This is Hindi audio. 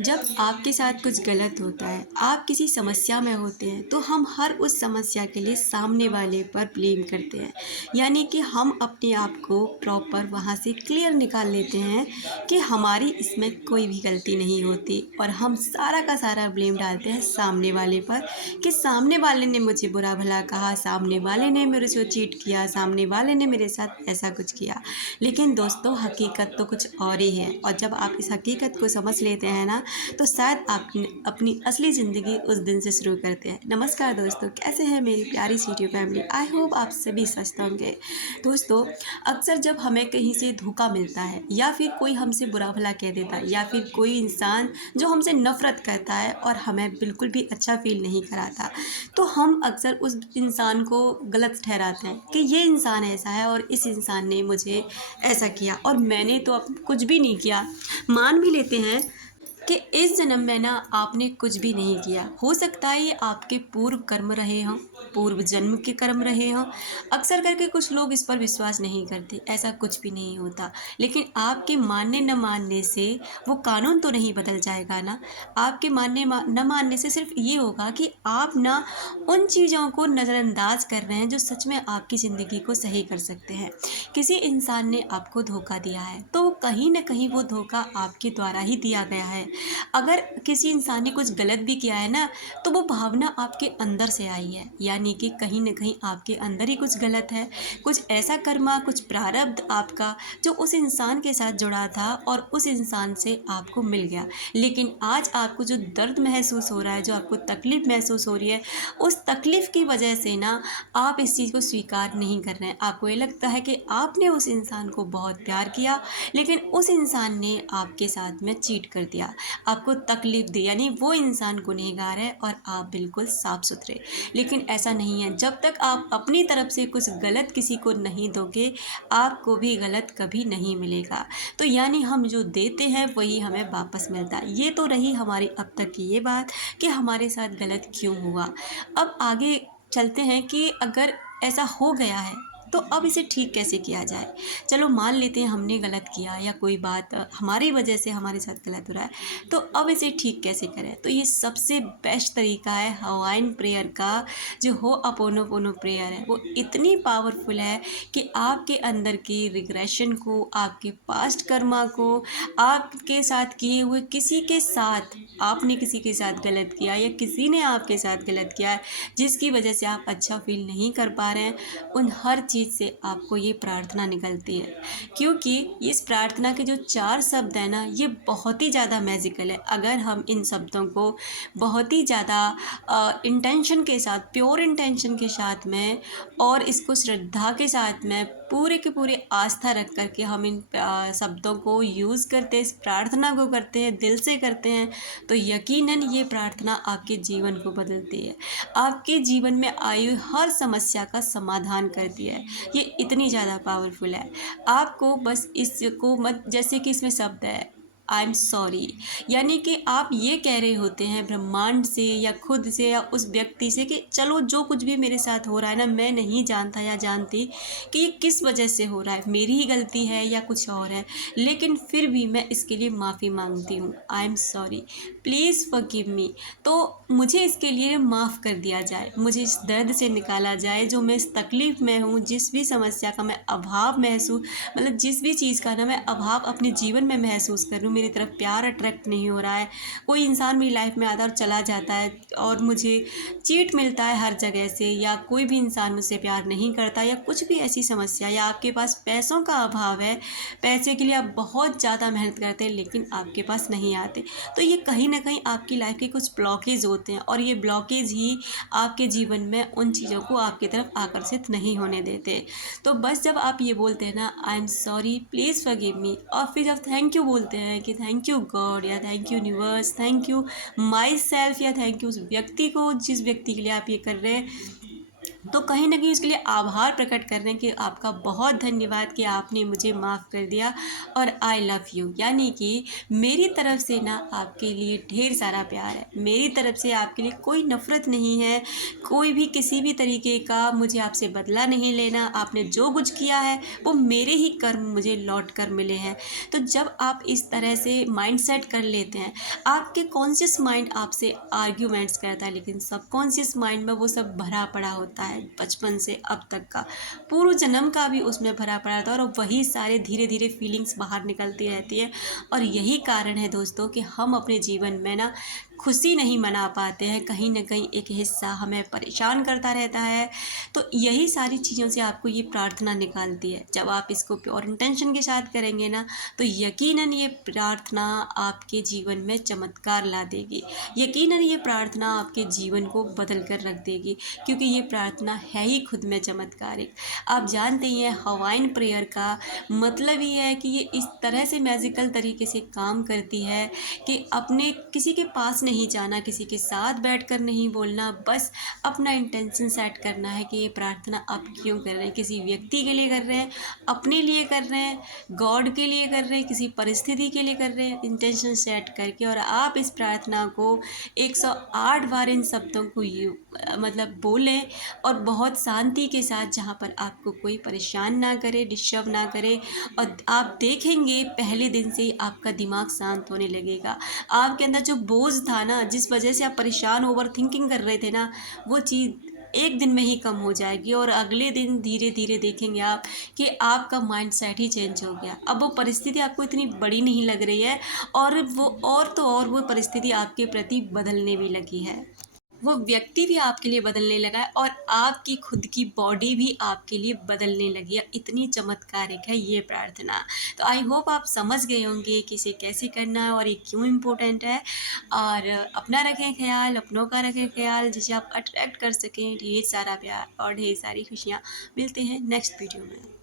जब आपके साथ कुछ गलत होता है, आप किसी समस्या में होते हैं, तो हम हर उस समस्या के लिए सामने वाले पर ब्लेम करते हैं। यानी कि हम अपने आप को प्रॉपर वहाँ से क्लियर निकाल लेते हैं कि हमारी इसमें कोई भी गलती नहीं होती और हम सारा का सारा ब्लेम डालते हैं सामने वाले पर कि सामने वाले ने मुझे बुरा भला कहा, सामने वाले ने मेरे से चीट किया, सामने वाले ने मेरे साथ ऐसा कुछ किया। लेकिन दोस्तों, हकीकत तो कुछ और ही है और जब आप इस हकीकत को समझ लेते हैं ना, तो शायद आप अपनी असली ज़िंदगी उस दिन से शुरू करते हैं। नमस्कार दोस्तों, कैसे हैं मेरी प्यारी सीटियो फैमिली? आई होप आप सभी स्वस्थ होंगे। दोस्तों, अक्सर जब हमें कहीं से धोखा मिलता है या फिर कोई हमसे बुरा भला कह देता है या फिर कोई इंसान जो हमसे नफ़रत करता है और हमें बिल्कुल भी अच्छा फ़ील नहीं कराता, तो हम अक्सर उस इंसान को गलत ठहराते हैं कि ये इंसान ऐसा है और इस इंसान ने मुझे ऐसा किया और मैंने तो अब कुछ भी नहीं किया। मान भी लेते हैं कि इस जन्म में ना आपने कुछ भी नहीं किया। हो सकता है ये आपके पूर्व कर्म रहे हों, पूर्व जन्म के कर्म रहे हों। अक्सर करके कुछ लोग इस पर विश्वास नहीं करते, ऐसा कुछ भी नहीं होता। लेकिन आपके मानने न मानने से वो कानून तो नहीं बदल जाएगा ना। आपके न मानने से सिर्फ ये होगा कि आप ना उन चीज़ों को नज़रअंदाज कर रहे हैं जो सच में आपकी ज़िंदगी को सही कर सकते हैं। किसी इंसान ने आपको धोखा दिया है, तो कहीं न कहीं वो धोखा आपके द्वारा ही दिया गया है। अगर किसी इंसान ने कुछ गलत भी किया है ना, तो वो भावना आपके अंदर से आई है, यानी कि कहीं न कहीं आपके अंदर ही कुछ गलत है। कुछ ऐसा कर्मा, कुछ प्रारब्ध आपका जो उस इंसान के साथ जुड़ा था और उस इंसान से आपको मिल गया। लेकिन आज आपको जो दर्द महसूस हो रहा है, जो आपको तकलीफ़ महसूस हो रही है, उस तकलीफ़ की वजह से ना आप इस चीज़ को स्वीकार नहीं कर रहे हैं। आपको ये लगता है कि आपने उस इंसान को बहुत प्यार किया, लेकिन उस इंसान ने आपके साथ में चीट कर दिया, आपको तकलीफ़ दी, यानी वो इंसान गुनहगार है और आप बिल्कुल साफ-सुथरे। लेकिन ऐसा नहीं है, जब तक आप अपनी तरफ से कुछ गलत किसी को नहीं दोगे, आपको भी गलत कभी नहीं मिलेगा। तो यानी हम जो देते हैं वही हमें वापस मिलता है। ये तो रही हमारी अब तक की ये बात कि हमारे साथ गलत क्यों हुआ। अब आगे चलते हैं कि अगर ऐसा हो गया है, तो अब इसे ठीक कैसे किया जाए? चलो मान लेते हैं हमने गलत किया या कोई बात हमारी वजह से हमारे साथ गलत हो रहा है, तो अब इसे ठीक कैसे करें? तो ये सबसे बेस्ट तरीका है हवाइन प्रेयर का। जो होअपोनोपोनो प्रेयर है, वो इतनी पावरफुल है कि आपके अंदर की रिग्रेशन को, आपके पास्ट कर्मा को, आपके साथ किए हुए किसी के साथ, आपने किसी के साथ गलत किया या किसी ने आपके साथ गलत किया है, जिसकी वजह से आप अच्छा फ़ील नहीं कर पा रहे हैं, उन हर चीज़ से आपको ये प्रार्थना निकलती है। क्योंकि इस प्रार्थना के जो 4 शब्द हैं ना, ये बहुत ही ज़्यादा मैजिकल है। अगर हम इन शब्दों को बहुत ही ज़्यादा इंटेंशन के साथ, प्योर इंटेंशन के साथ में और इसको श्रद्धा के साथ में पूरे के पूरे आस्था रख कर के हम इन शब्दों को यूज़ करते हैं, इस प्रार्थना को करते हैं, दिल से करते हैं, तो यकीनन ये प्रार्थना आपके जीवन को बदलती है। आपके जीवन में आई हुई हर समस्या का समाधान करती है। ये इतनी ज़्यादा पावरफुल है। आपको बस इसको मत, जैसे कि इसमें शब्द है आई एम सॉरी, यानी कि आप ये कह रहे होते हैं ब्रह्मांड से या खुद से या उस व्यक्ति से कि चलो जो कुछ भी मेरे साथ हो रहा है ना, मैं नहीं जानता या जानती कि ये किस वजह से हो रहा है, मेरी ही गलती है या कुछ और है, लेकिन फिर भी मैं इसके लिए माफ़ी मांगती हूँ। I am sorry, please forgive me. तो मुझे इसके लिए माफ़ कर दिया जाए, मुझे इस दर्द से निकाला जाए जो मैं इस तकलीफ़ में हूँ, जिस भी समस्या का मैं अभाव महसूस, मतलब जिस भी चीज़ का ना मैं अभाव अपने जीवन में महसूस कर रही हूँ, मेरी तरफ प्यार अट्रैक्ट नहीं हो रहा है, कोई इंसान मेरी लाइफ में आता है और चला जाता है और मुझे चीट मिलता है हर जगह से, या कोई भी इंसान मुझसे प्यार नहीं करता, या कुछ भी ऐसी समस्या, या आपके पास पैसों का अभाव है, पैसे के लिए आप बहुत ज़्यादा मेहनत करते हैं लेकिन आपके पास नहीं आते, तो ये कहीं ना कहीं आपकी लाइफ के कुछ ब्लॉकेज होते हैं और ये ब्लॉकेज ही आपके जीवन में उन चीज़ों को आपकी तरफ आकर्षित नहीं होने देते। तो बस जब आप ये बोलते हैं ना I am sorry, please forgive me, और फिर जब थैंक यू बोलते हैं कि थैंक यू गॉड या thank you universe, thank you my self, या थैंक यू उस व्यक्ति को जिस व्यक्ति के लिए आप ये कर रहे हैं, तो कहीं न कहीं उसके लिए आभार प्रकट कर रहे हैं कि आपका बहुत धन्यवाद कि आपने मुझे माफ़ कर दिया और आई लव यू। यानी कि मेरी तरफ से ना आपके लिए ढेर सारा प्यार है। मेरी तरफ से आपके लिए कोई नफ़रत नहीं है, कोई भी किसी भी तरीके का मुझे आपसे बदला नहीं लेना। आपने जो कुछ किया है वो मेरे ही कर्म मुझे लौट कर मिले हैं। तो जब आप इस तरह से माइंडसेट कर लेते हैं, आपके कॉन्शियस माइंड आपसे आर्ग्यूमेंट्स करता है, लेकिन सबकॉन्शियस माइंड में वो सब भरा पड़ा होता है बचपन से अब तक का, पूर्व जन्म का भी उसमें भरा पड़ा होता है और वही सारे धीरे धीरे फीलिंग्स बाहर निकलती रहती है। और यही कारण है दोस्तों कि हम अपने जीवन में ना खुशी नहीं मना पाते हैं, कहीं ना कहीं एक हिस्सा हमें परेशान करता रहता है। तो यही सारी चीज़ों से आपको ये प्रार्थना निकालती है। जब आप इसको प्योर इंटेंशन के साथ करेंगे ना, तो यकीनन ये प्रार्थना आपके जीवन में चमत्कार ला देगी। यकीनन ये प्रार्थना आपके जीवन को बदल कर रख देगी, क्योंकि ये प्रार्थना है ही खुद में चमत्कारिक। आप जानते ही हैं हवाइन प्रेयर का मतलब ही है कि ये इस तरह से मैजिकल तरीके से काम करती है कि अपने किसी के पास नहीं जाना, किसी के साथ बैठकर नहीं बोलना, बस अपना इंटेंशन सेट करना है कि ये प्रार्थना आप क्यों कर रहे हैं। किसी व्यक्ति के लिए कर रहे हैं, अपने लिए कर रहे हैं, गॉड के लिए कर रहे हैं, किसी परिस्थिति के लिए कर रहे हैं, इंटेंशन सेट करके। और आप इस प्रार्थना को 108 बार इन शब्दों को मतलब बोलें, और बहुत शांति के साथ, जहाँ पर आपको कोई परेशान ना करे, डिस्टर्ब ना करे। और आप देखेंगे पहले दिन से ही आपका दिमाग शांत होने लगेगा। आपके अंदर जो बोझ था ना, जिस वजह से आप परेशान ओवर थिंकिंग कर रहे थे ना, वो चीज़ एक दिन में ही कम हो जाएगी। और अगले दिन धीरे धीरे देखेंगे आप कि आपका माइंड सेट ही चेंज हो गया। अब वो परिस्थिति आपको इतनी बड़ी नहीं लग रही है, और वो और तो और वो परिस्थिति आपके प्रति बदलने भी लगी है। वो व्यक्ति भी आपके लिए बदलने लगा है, और आपकी खुद की बॉडी भी आपके लिए बदलने लगी है। इतनी चमत्कारिक है ये प्रार्थना। तो आई होप आप समझ गए होंगे कि इसे कैसे करना है और ये क्यों इम्पोर्टेंट है। और अपना रखें ख्याल, अपनों का रखें ख्याल, जिसे आप अट्रैक्ट कर सकें ढेर सारा प्यार और ढेर सारी खुशियाँ। मिलते हैं नेक्स्ट वीडियो में।